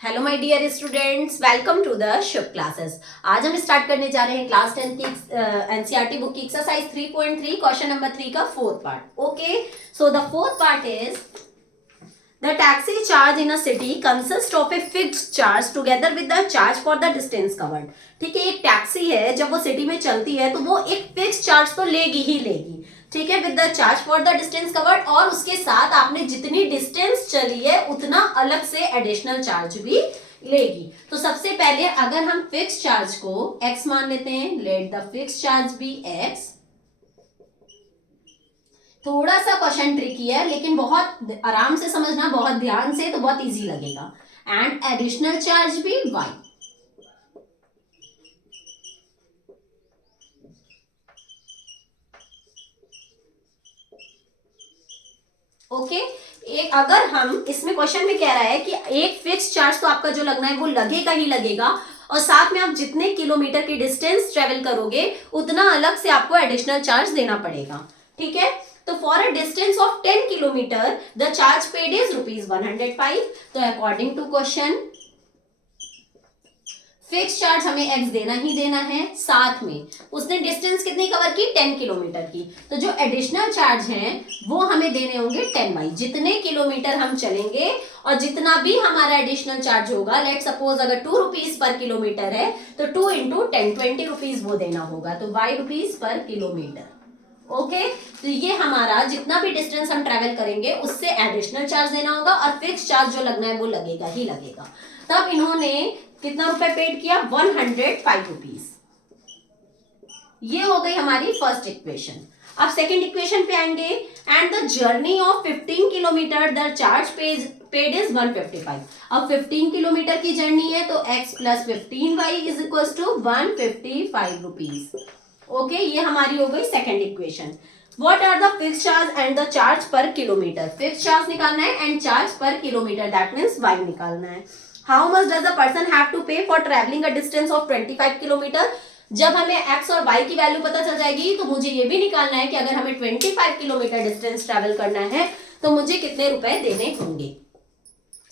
Hello my dear students, welcome to the Shubh classes. आज हम start करने जा रहे हैं क्लास 10 की एनसीईआरटी बुक की एक्सरसाइज 3.3 क्वेश्चन नंबर 3 का fourth part. Okay, so the fourth part is the taxi charge in a city consist of a fixed charge together with the charge for the distance covered. ठीक है, एक taxi है, जब वो city में चलती है तो वो एक फिक्स चार्ज तो लेगी ही लेगी। ठीक है, with the charge for the distance covered, और उसके साथ आपने जितनी डिस्टेंस चली है उतना अलग से एडिशनल चार्ज भी लेगी। तो सबसे पहले अगर हम फिक्स चार्ज को x मान लेते हैं, let the fix charge be x। थोड़ा सा क्वेश्चन ट्रिकी है लेकिन बहुत आराम से समझना, बहुत ध्यान से, तो बहुत इजी लगेगा। एंड एडिशनल चार्ज भी y। ओके, एक अगर हम इसमें क्वेश्चन में कह रहा है कि एक फिक्स चार्ज तो आपका जो लगना है वो लगेगा ही लगेगा, और साथ में आप जितने किलोमीटर की डिस्टेंस ट्रेवल करोगे उतना अलग से आपको एडिशनल चार्ज देना पड़ेगा। ठीक है, तो for a distance of 10 kilometre the charge paid is ₹105। तो according to question fix charge हमें x देना ही देना है, साथ में उसने डिस्टेंस कितनी कवर की, 10 किलोमीटर की। तो जो एडिशनल चार्ज हैं वो हमें देने होंगे 10y। जितने किलोमीटर हम चलेंगे और जितना भी हमारा एडिशनल चार्ज होगा, लेट सपोज अगर ₹2 पर किलोमीटर है तो 2 इंटू 10 ₹20 वो देना होगा, तो ₹y पर किलोमीटर। ओके, तो ये हमारा जितना भी डिस्टेंस हम ट्रेवल करेंगे उससे एडिशनल चार्ज देना होगा, और फिक्स चार्ज जो लगना है वो लगेगा ही लगेगा। तब इन्होंने कितना रुपए पेड किया, ₹105। ये हो गई हमारी फर्स्ट इक्वेशन। अब सेकंड इक्वेशन पे आएंगे। And the journey of 15 kilometre the charge paid is 155। अब 15 किलोमीटर की जर्नी है तो x plus 15y is equal to ₹155। Okay, ये हमारी हो गई second equation. What are the fix charge and the charge per kilometre. Fix charge निकालना है and charge per kilometre, that means y निकालना है। How much does the person have to पे for travelling a distance of 25 kilometre. जब हमें x और y की value पता चल जाएगी तो मुझे ये भी निकालना है कि अगर हमें 25 किलोमीटर डिस्टेंस ट्रेवल करना है तो मुझे कितने रुपए देने होंगे।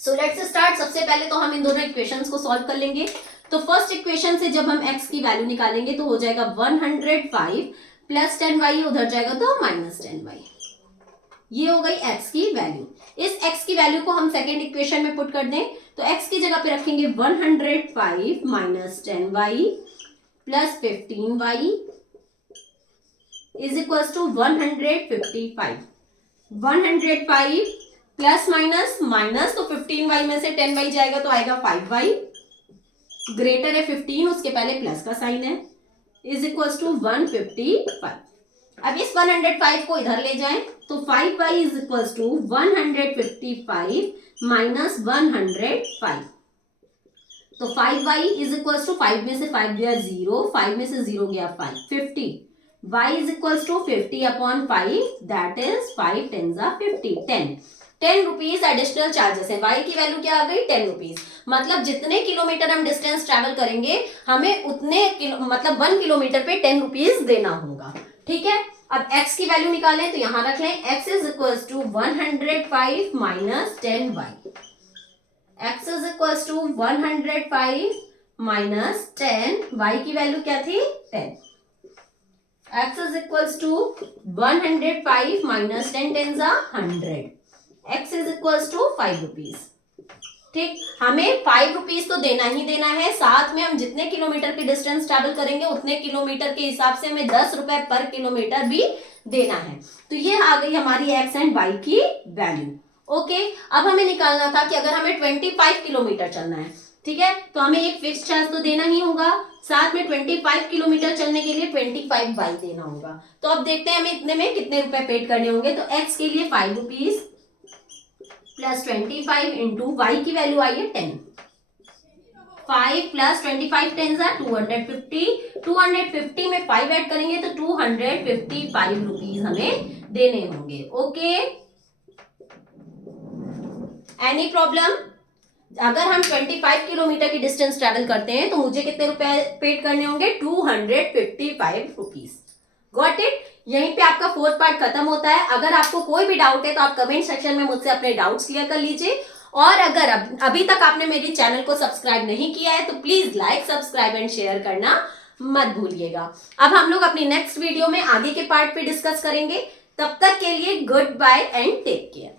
So let's start. सबसे पहले तो हम इन दोनों इक्वेशंस को सॉल्व कर लेंगे। तो फर्स्ट इक्वेशन से जब हम x की वैल्यू निकालेंगे तो हो जाएगा 105 प्लस 10y, उधर जाएगा तो माइनस 10y। ये हो गई x की वैल्यू। इस x की वैल्यू को हम सेकेंड इक्वेशन में पुट कर दें तो x की जगह पे रखेंगे 105 minus 10y plus 15y is equal to 155। 105 plus minus minus, तो 15y में से 10y जाएगा तो आएगा 5y, ग्रेटर है 15, उसके पहले प्लस का साइन है, इज इक्वल टू 155। अब इस 105 को इधर ले जाएं तो 5y is equal to 155 minus 105। तो 5y इज इक्वल टू 5 में से 5 गया 0, 5 में से 0 गया 5, 50। y is equal to 50 upon 5, that is 5 10 50, 10 rupees additional charges है। y की वैल्यू क्या आ गई, 10 रुपीज। मतलब जितने किलोमीटर हम डिस्टेंस ट्रेवल करेंगे हमें उतने मतलब 1 किलोमीटर पे 10 रुपीज देना होगा। ठीक है, अब x की वैल्यू निकालें तो यहां रख लें x is equal to 105 minus 10y। x is equal to 105 minus 10, y की वैल्यू क्या थी, 10। x is equal to 105 minus 10 10 100, x is equal to 5 rupees. ठीक, हमें 5 रुपीज तो देना ही देना है, साथ में हम जितने किलोमीटर की डिस्टेंस ट्रेवल करेंगे उतने किलोमीटर के हिसाब से हमें 10 रुपए पर किलोमीटर भी देना है। तो ये आ गई हमारी x एंड y की वैल्यू। ओके, अब हमें निकालना था कि अगर हमें 25 किलोमीटर चलना है, ठीक है, तो हमें एक फिक्स चार्ज तो देना ही होगा, साथ में 25 किलोमीटर चलने के लिए 25y देना होगा। तो अब देखते हैं हमें इतने में कितने रुपए पेड करने होंगे। तो x के लिए 5 रुपीज प्लस 25 इंटू y की वैल्यू आई है 10। 5 प्लस 25 10 250, 250 में 5 ऐड करेंगे तो 255 रुपीज हमें देने होंगे। Okay, any problem. अगर हम 25 किलोमीटर की डिस्टेंस ट्रेवल करते हैं तो मुझे कितने रुपए पेड करने होंगे, 255 रुपीज। Got it. यहीं पे आपका फोर्थ पार्ट खत्म होता है। अगर आपको कोई भी डाउट है तो आप कमेंट सेक्शन में मुझसे अपने डाउट्स क्लियर कर लीजिए, और अगर अभी तक आपने मेरी चैनल को सब्सक्राइब नहीं किया है तो please like, subscribe and share करना मत भूलिएगा। अब हम लोग अपनी नेक्स्ट वीडियो में आगे के पार्ट पे डिस्कस करेंगे। तब तक के लिए goodbye and take care.